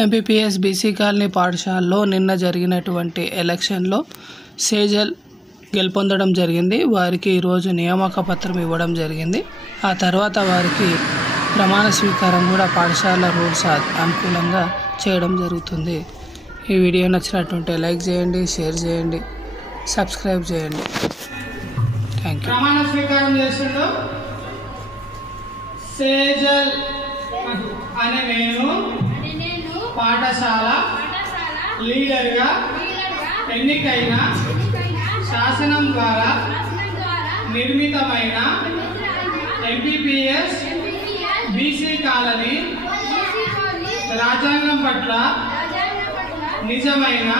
MPPS BC colony పాఠశాలలో నిన్న జరిగినటువంటి ఎలక్షన్లో సేజల్ గెలుపొందడం జరిగింది. వారికి ఈరోజు నియామక పత్రం ఇవ్వడం జరిగింది. ఆ తర్వాత వారికి ప్రమాణ స్వీకారం కూడా పాఠశాల రూల్స్ అనుకూలంగా చేయడం జరుగుతుంది. ఈ వీడియో నచ్చినట్టుంటే లైక్ చేయండి, షేర్ చేయండి, సబ్స్క్రైబ్ చేయండి. Thank you. ప్రమాణ స్వీకారం చేస్తుండో సేజల్ అనే నేను పాఠశాల లీడర్గా ఎన్నికైన శాసనం ద్వారా నిర్మితమైన ఎంపీపీఎస్ బీసీ కాలనీ రాజ్యాంగం పట్ల నిజమైన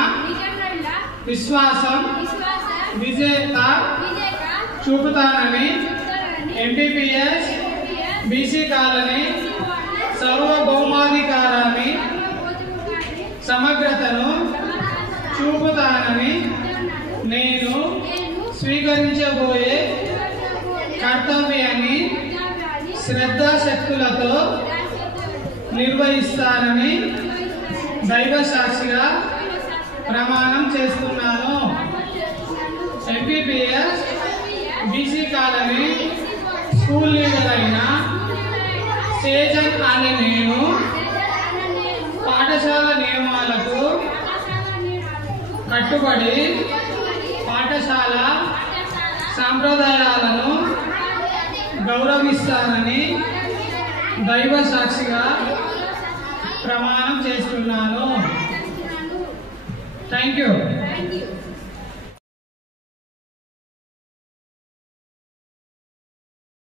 విశ్వాసం విజేత చూపుతానని ఎంపీపీఎస్ బీసీ కాలనీ సార్వభౌమాధికారాన్ని సమగ్రతను చూపుతానని నేను స్వీకరించబోయే కర్తవ్యాన్ని శ్రద్ధాశక్తులతో నిర్వహిస్తానని దైవ సాక్షిగా ప్రమాణం చేస్తున్నాను. MPPS BC colony school leader అయిన సేజల్ అనే నేను పాఠశాల నియమాలకు కట్టుబడి పాఠశాల సాంప్రదాయాలను గౌరవిస్తానని దైవ సాక్షిగా ప్రమాణం చేస్తున్నాను. Thank you.